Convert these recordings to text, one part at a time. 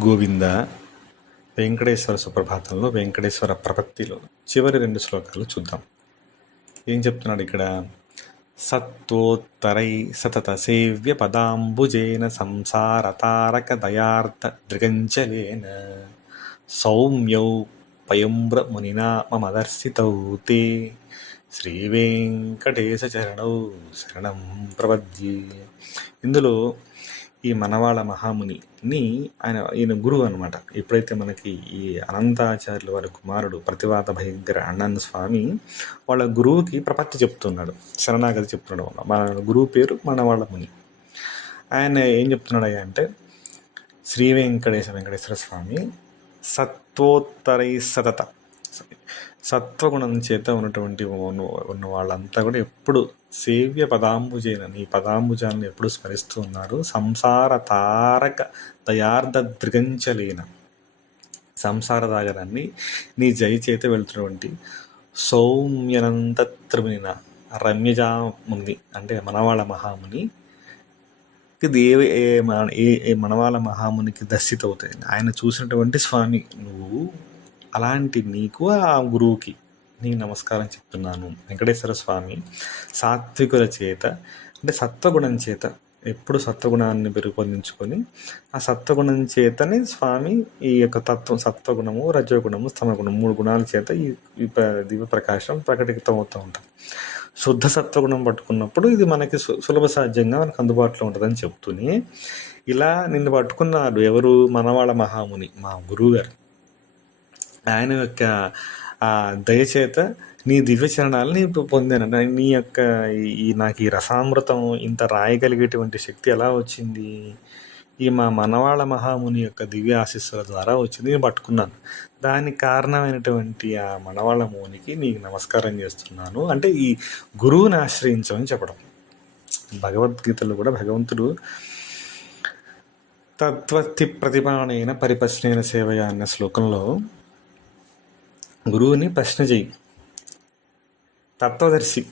గోవింద వెంకటేశ్వర సుప్రభాతంలో వెంకటేశ్వర ప్రపత్తిలో చివరి 2 శ్లోకాలు చూద్దాం. ఏం చెప్తున్నాడు ఇక్కడ? సత్వోత్తరై సతత సేవ్య పదాంబుజేన సంసార తారక దయార్థ దృగంచలేన సౌమ్యౌ పయంబ్ర మునినా మమదర్శితౌ తే శ్రీవేంకటేశ చరణౌ శరణం ప్రపద్యే. ఇందులో ఈ మనవాళ మహామునిని ఈయన గురువు అనమాట. ఎప్పుడైతే మనకి ఈ అనంతాచార్యుల వారి కుమారుడు ప్రతివాత భయంకర అన్నన్ స్వామి వాళ్ళ గురువుకి ప్రపత్తి చెప్తున్నాడు, శరణాగతి చెప్తున్నాడు. మన గురువు పేరు మనవాళ ముని. ఆయన ఏం చెప్తున్నాడు అంటే, శ్రీ వెంకటేశ్వర స్వామి సత్వోత్తరై సతత, సత్వగుణం చేత ఉన్న వాళ్ళంతా కూడా ఎప్పుడు సేవ్య పదాంబుజైన నీ పదాంబుజాలను ఎప్పుడు స్మరిస్తూ ఉన్నారు. సంసార తారక దయార్థ దృగంచలేన, సంసార దాగరాన్ని నీ జయ చేత వెళ్తున్నటువంటి సౌమ్యనంత త్రిమునిన రమ్యజాముని అంటే మనవాళ మహాముని మనవాళ మహామునికి దర్శితవుతాయి. ఆయన చూసినటువంటి స్వామి నువ్వు. అలాంటి నీకు ఆ గురువుకి నీకు నమస్కారం చెప్తున్నాను. వెంకటేశ్వర స్వామి సాత్వికుల చేత అంటే సత్వగుణం చేత ఎప్పుడు సత్వగుణాన్ని పెరుపొందించుకొని ఆ సత్వగుణం చేతనే స్వామి ఈ యొక్క తత్వం సత్వగుణము, రజోగుణము, స్తమగుణం 3 గుణాల చేత ఈ దివ్య ప్రకాశం ప్రకటితమవుతూ ఉంటాం. శుద్ధ సత్వగుణం పట్టుకున్నప్పుడు ఇది మనకి సులభ సాధ్యంగా మనకు అందుబాటులో ఉంటుందని చెప్తూనే ఇలా నిన్ను పట్టుకున్నాడు ఎవరు? మనవాళ మహాముని, మా గురువు గారు. ఆయన యొక్క ఆ దయచేత నీ దివ్య చరణాలని పొందాను. నీ యొక్క నాకు ఈ రసామృతం ఇంత రాయగలిగేటువంటి శక్తి ఎలా వచ్చింది? ఈ మా మనవాళ మహాముని యొక్క దివ్య ఆశీస్సుల ద్వారా వచ్చింది, నేను పట్టుకున్నాను. దానికి కారణమైనటువంటి ఆ మనవాళ మునికి నీకు నమస్కారం చేస్తున్నాను అంటే ఈ గురువుని ఆశ్రయించమని చెప్పడం. భగవద్గీతలో కూడా భగవంతుడు తత్వత్తి ప్రతిపాణైన పరిపశ్నైన సేవయ అన్న శ్లోకంలో గురువుని ప్రశ్న చెయ్యి. తత్వదర్శి,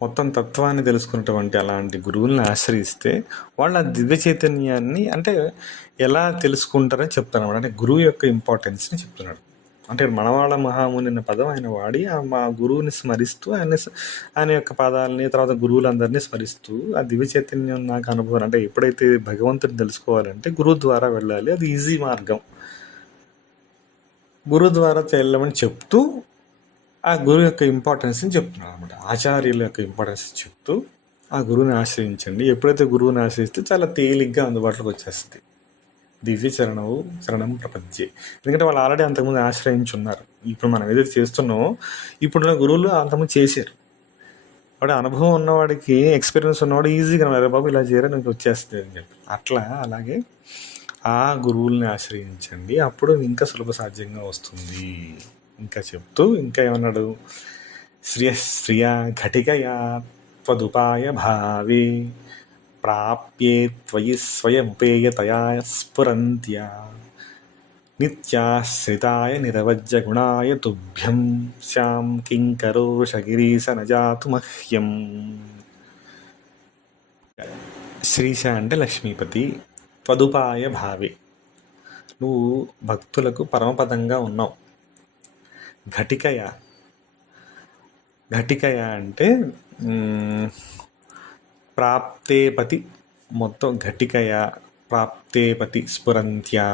మొత్తం తత్వాన్ని తెలుసుకున్నటువంటి అలాంటి గురువుల్ని ఆశ్రయిస్తే వాళ్ళ దివ్య చైతన్యాన్ని అంటే ఎలా తెలుసుకుంటారని చెప్తున్నాడు. అంటే గురువు యొక్క ఇంపార్టెన్స్ని చెప్తున్నాడు. అంటే మనవాళ మహాముని అనే పదం ఆయన వాడి మా గురువుని స్మరిస్తూ ఆయన యొక్క పదాలని తర్వాత గురువులందరినీ స్మరిస్తూ ఆ దివ్య చైతన్యం నాకు అనుభవం. అంటే ఎప్పుడైతే భగవంతుని తెలుసుకోవాలంటే గురువు ద్వారా వెళ్ళాలి, అది ఈజీ మార్గం. గురువు ద్వారా వెళ్ళమని చెప్తూ ఆ గురువు యొక్క ఇంపార్టెన్స్ని చెప్తున్నాడు అనమాట. ఆచార్యుల యొక్క ఇంపార్టెన్స్ చెప్తూ ఆ గురువుని ఆశ్రయించండి. ఎప్పుడైతే గురువుని ఆశ్రయిస్తే చాలా తేలిగ్గా అందుబాటులోకి వచ్చేస్తుంది. దివ్య శరణం ప్రపంచే. ఎందుకంటే వాళ్ళు ఆల్రెడీ అంతకుముందు ఆశ్రయించున్నారు. ఇప్పుడు మనం ఏదైతే చేస్తున్నామో ఇప్పుడున్న గురువులు అంతకుముందు చేశారు. వాడు అనుభవం ఉన్నవాడికి, ఎక్స్పీరియన్స్ ఉన్నవాడు ఈజీగా అరే బాబు ఇలా చేయరా నీకు వచ్చేస్తుంది అని చెప్పి అలాగే ఆ గురువుల్ని ఆశ్రయించండి, అప్పుడు ఇంకా సులభ సాధ్యంగా వస్తుంది. ఇంకా చెప్తూ ఇంకా ఏమన్నాడు? శ్రియా ఘటికయా త్వదుపాయ భావే ప్రాప్యే త్వయి స్వయముపేయతయా స్ఫురంత్యా నిత్యాశ్రితాయ నిరవజ్య గుణాయ తుభ్యం శ్యాం కింకరోష గిరీశ నజాతు మహ్యం. శ్రీశ అంటే లక్ష్మీపతి. త్వదుపాయ భావే, నువ్వు భక్తులకు పరమపదంగా ఉన్నావు. ఘటికయ అంటే ప్రాప్తేపతి, మొత్తం ఘటికయ ప్రాప్తేపతి స్ఫురంత్యా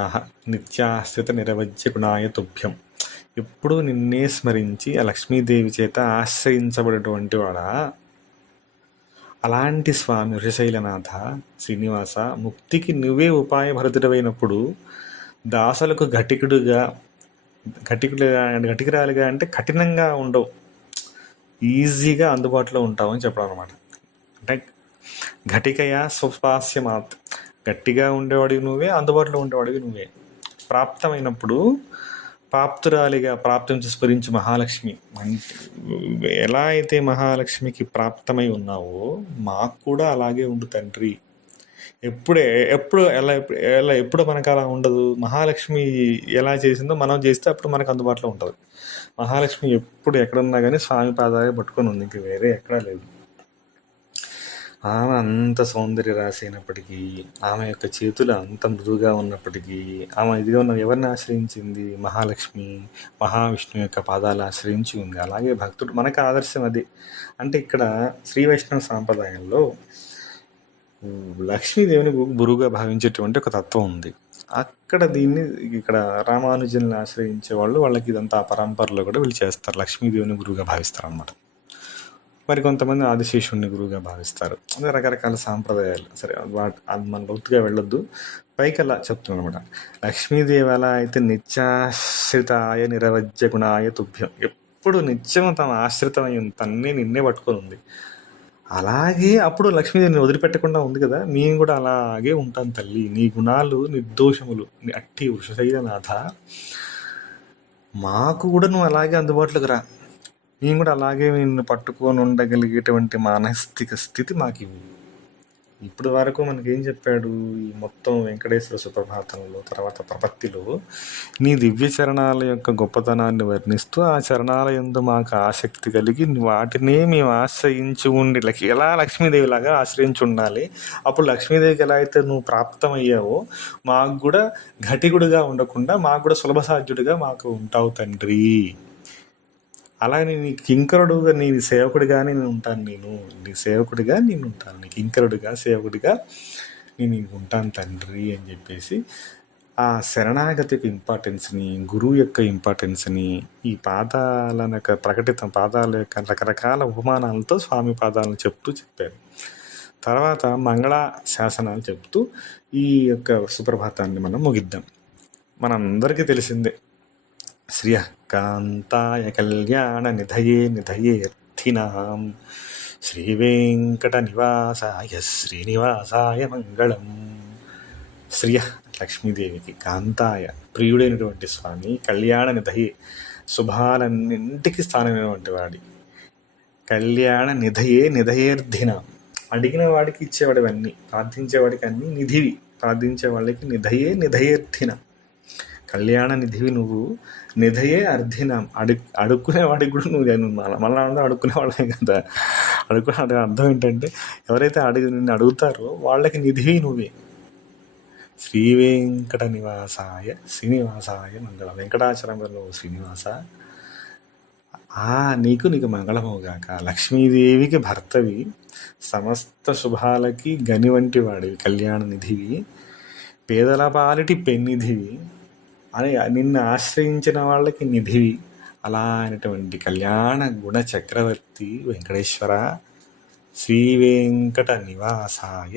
నిత్యాశ్రిత నిరవజ్య గుణాయ తుభ్యం. ఎప్పుడు నిన్నే స్మరించి ఆ లక్ష్మీదేవి చేత ఆశ్రయించబడేటువంటి వాడా, అలాంటి స్వామి వృషశైలనాథ శ్రీనివాస, ముక్తికి నువ్వే ఉపాయభరితుడమైనప్పుడు దాసులకు ఘటికురాలుగా అంటే కఠినంగా ఉండవు, ఈజీగా అందుబాటులో ఉంటావు అని చెప్పడం అనమాట. అంటే ఘటికయా స్వపాస్యమాత్, గట్టిగా ఉండేవాడివి నువ్వే, అందుబాటులో ఉండేవాడివి నువ్వే. ప్రాప్తమైనప్పుడు ప్రాప్తురాలిగా ప్రాప్తించి స్ఫురించి మహాలక్ష్మి, ఎలా అయితే మహాలక్ష్మికి ప్రాప్తమై ఉన్నావో మాకు కూడా అలాగే ఉండు తండ్రి. ఎప్పుడు మనకు అలా ఉండదు. మహాలక్ష్మి ఎలా చేసిందో మనం చేస్తే అప్పుడు మనకు అందుబాటులో ఉంటుంది. మహాలక్ష్మి ఎప్పుడు ఎక్కడున్నా కానీ స్వామి పాదాలే పట్టుకొని ఉంది, ఇంక వేరే ఎక్కడా లేదు. ఆమె అంత సౌందర్య రాశి అయినప్పటికీ, ఆమె యొక్క చేతులు అంత మృదువుగా ఉన్నప్పటికీ, ఆమె ఇదిగా ఉన్న ఎవరిని ఆశ్రయించింది? మహాలక్ష్మి, మహావిష్ణువు యొక్క పాదాలు ఆశ్రయించి ఉంది. అలాగే భక్తుడు మనకు ఆదర్శం అది. అంటే ఇక్కడ శ్రీ వైష్ణవ సాంప్రదాయంలో లక్ష్మీదేవిని గురువుగా భావించేటువంటి ఒక తత్వం ఉంది. అక్కడ దీన్ని ఇక్కడ రామానుజుల్ని ఆశ్రయించే వాళ్ళు వాళ్ళకి ఇదంతా ఆ పరంపరలో కూడా వీళ్ళు చేస్తారు. లక్ష్మీదేవిని గురువుగా భావిస్తారు అన్నమాట. మరి కొంతమంది ఆదిశేషుణ్ణి గురువుగా భావిస్తారు. అదే రకరకాల సాంప్రదాయాలు. సరే అది మన లోతుగా వెళ్ళొద్దు. పైకి అలా చెప్తున్నాను అనమాట. లక్ష్మీదేవి ఎలా అయితే నిత్యాశ్రితాయ నిరవజ్య గుణాయ తుభ్యం, ఎప్పుడు నిత్యం తమ ఆశ్రితమై తన్నే నిన్నే పట్టుకొని ఉంది. అలాగే అప్పుడు లక్ష్మీదేవిని వదిలిపెట్టకుండా ఉంది కదా, నేను కూడా అలాగే ఉంటాను తల్లి, నీ గుణాలు నిర్దోషములు, అట్టి వృషశైలనాథ, మాకు కూడా నువ్వు అలాగే అందుబాటులోకి రా, మేము కూడా అలాగే నిన్ను పట్టుకొని ఉండగలిగేటువంటి మానసిక స్థితి మాకు ఇవ్వు. ఇప్పుడు వరకు మనకేం చెప్పాడు ఈ మొత్తం వెంకటేశ్వర సుప్రభాతంలో, తర్వాత ప్రపత్తిలో నీ దివ్య చరణాల యొక్క గొప్పతనాన్ని వర్ణిస్తూ ఆ చరణాల యందు మాకు ఆసక్తి కలిగి వాటినే మేము ఆశ్రయించి ఉండి ఎలా లక్ష్మీదేవిలాగా ఆశ్రయించి ఉండాలి. అప్పుడు లక్ష్మీదేవికి ఎలా అయితే నువ్వు ప్రాప్తమయ్యావో మాకు కూడా ఘటికుడిగా ఉండకుండా మాకు కూడా సులభసాధ్యుడిగా మాకు ఉంటావు తండ్రి. అలాగే నీ కింకరుడుగా నీ సేవకుడిగా నేను ఉంటాను, నీ సేవకుడిగా నేను ఉంటాను, నీ కింకరుడిగా సేవకుడిగా నేను ఉంటాను తండ్రి అని చెప్పేసి ఆ శరణాగతికి ఇంపార్టెన్స్ని, గురువు యొక్క ఇంపార్టెన్స్ని ఈ పాదాల పాదాల యొక్క రకరకాల ఉపమానాలతో స్వామి పాదాలను చెప్పారు. తర్వాత మంగళ శాసనాలు చెప్తూ ఈ యొక్క సుప్రభాతాన్ని మనం ముగిద్దాం. మనందరికీ తెలిసిందే, శ్రియకాంతాయ కళ్యాణ నిధయే నిధయేర్థినాం శ్రీవేంకట నివాసాయ శ్రీనివాసాయ మంగళం. శ్రియ లక్ష్మీదేవికి, కాంతాయ ప్రియుడైనటువంటి స్వామి, కళ్యాణ నిధయే శుభాలన్నింటికి స్థానమైనటువంటి వాడి, కళ్యాణ నిధయే నిధయేర్థినాం అడిగిన వాడికి ఇచ్చేవాడివన్నీ, ప్రార్థించేవాడికి అన్నీ నిధివి, ప్రార్థించే వాళ్ళకి నిధయే నిధయేర్థిన, కళ్యాణ నిధివి నువ్వు, నిధయే అర్థినాం అడుక్కునేవాడికి కూడా నువ్వు మళ్ళా అడుక్కునేవాళ్ళే కదా. అడుక్కునే అర్థం ఏంటంటే ఎవరైతే నిన్ను అడుగుతారో వాళ్ళకి నిధివి నువ్వే. శ్రీవేంకట నివాసాయ శ్రీనివాసాయ మంగళం. వెంకటాచలంలో శ్రీనివాస, నీకు మంగళమవుగాక. లక్ష్మీదేవికి భర్తవి, సమస్త శుభాలకి గని వంటి వాడివి, కళ్యాణ నిధివి, పేదల పాలిటి పెన్నిధివి, అని నిన్ను ఆశ్రయించిన వాళ్ళకి నిధివి. అలా అయినటువంటి కళ్యాణ గుణ చక్రవర్తి వెంకటేశ్వర, శ్రీ వెంకట నివాసాయ.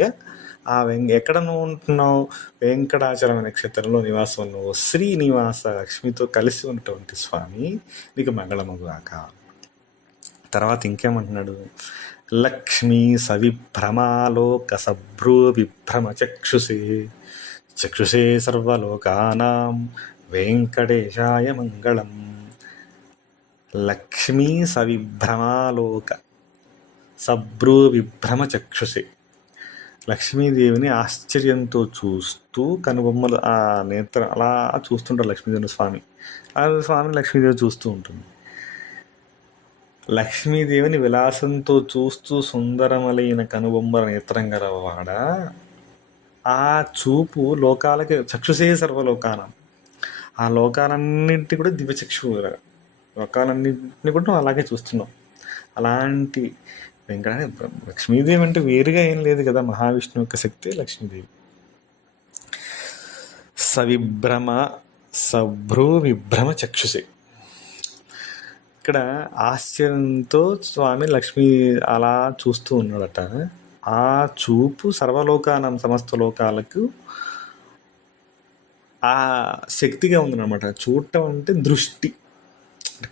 ఎక్కడ నువ్వు ఉంటున్నావు? వెంకటాచలం నక్షత్రంలో నివాసం నువ్వు, శ్రీనివాస లక్ష్మితో కలిసి ఉన్నటువంటి స్వామి, నీకు మంగళమగుగాక. తర్వాత ఇంకేమంటున్నాడు? లక్ష్మీ సవిభ్రమాలోక సభ్రూ విభ్రమ చక్షుషే సర్వలోకానాం వెంకటేశాయ మంగళం. లక్ష్మీ సవిభ్రమాలోక సభ్రూ విభ్రమ చక్షుషే, లక్ష్మీదేవిని ఆశ్చర్యంతో చూస్తూ కనుబొమ్మలు ఆ నేత్రం అలా చూస్తుంటారు లక్ష్మీదేవి స్వామి. ఆ స్వామిని లక్ష్మీదేవి చూస్తూ ఉంటుంది. లక్ష్మీదేవిని విలాసంతో చూస్తూ సుందరమలైన కనుబొమ్మల నేత్రం గలవాడ, ఆ చూపు లోకాలకి చక్షుసే సర్వలోకానం, ఆ లోకాలన్నింటినీ కూడా దివ్యచక్షు, లోకాలన్నింటినీ కూడా నువ్వు అలాగే చూస్తున్నావు. అలాంటి లక్ష్మీదేవి అంటే వేరుగా ఏం లేదు కదా, మహావిష్ణువు యొక్క శక్తి లక్ష్మీదేవి. సభ్రూ విభ్రమ చక్షుసే, ఇక్కడ ఆశ్చర్యంతో స్వామి లక్ష్మీ అలా చూస్తూ ఉన్నాడట. ఆ చూపు సర్వలోకానం, సమస్త లోకాలకు ఆ శక్తిగా ఉందన్నమాట. చూడటం అంటే దృష్టి,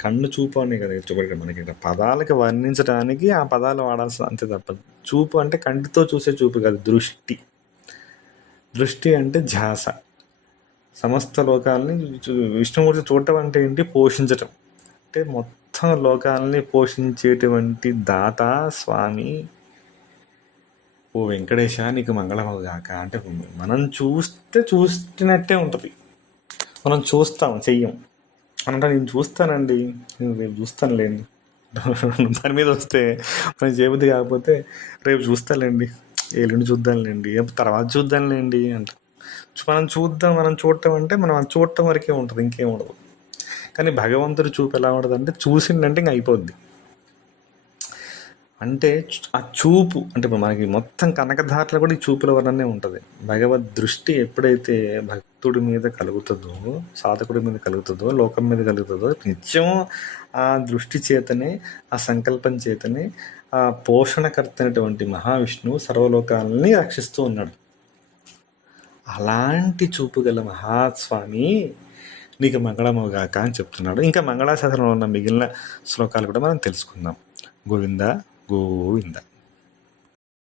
కన్ను చూపు అనే కదా చూపడం. మనకి పదాలకి వర్ణించడానికి ఆ పదాలు వాడాల్సి అంతే తప్ప, చూపు అంటే కంటితో చూసే చూపు కాదు, దృష్టి. దృష్టి అంటే ధ్యాస. సమస్త లోకాలని విష్ణుమూర్తి చూడటం అంటే ఏంటి? పోషించటం. అంటే మొత్తం లోకాలని పోషించేటువంటి దాత స్వామి. ఓ వెంకటేశ, నీకు మంగళమవుగాక. అంటే మనం చూస్తున్నట్టే ఉంటుంది. మనం చూస్తాం, చెయ్యం. అంటే నేను చూస్తానండి, నేను రేపు చూస్తానులేండి, పని మీద వస్తే మనం చేయబుద్ధి కాకపోతే రేపు చూస్తాలేండి, ఎల్లుండి చూద్దాంలేండి, తర్వాత చూద్దాంలేండి అంట. మనం చూడటం అంటే మనం అది చూడటం వరకే ఉంటుంది, ఇంకేం ఉండదు. కానీ భగవంతుడి చూపు ఎలా ఉంటుంది అంటే చూసిండంటే ఇంక అయిపోద్ది. అంటే ఆ చూపు అంటే ఇప్పుడు మనకి మొత్తం కనకధారలో కూడా ఈ చూపుల వలనే ఉంటుంది. భగవద్ దృష్టి ఎప్పుడైతే భక్తుడి మీద కలుగుతుందో, సాధకుడి మీద కలుగుతుందో, లోకం మీద కలుగుతుందో, నిత్యం ఆ దృష్టి చేతనే, ఆ సంకల్పం చేతనే ఆ పోషణకర్త అయినటువంటి మహావిష్ణువు సర్వలోకాలని రక్షిస్తూ ఉన్నాడు. అలాంటి చూపు గల మహాస్వామి నీకు మంగళమవుగాక అని చెప్తున్నాడు. ఇంకా మంగళాశాసనంలో ఉన్న మిగిలిన శ్లోకాలు కూడా మనం తెలుసుకుందాం. గోవింద గోవింద.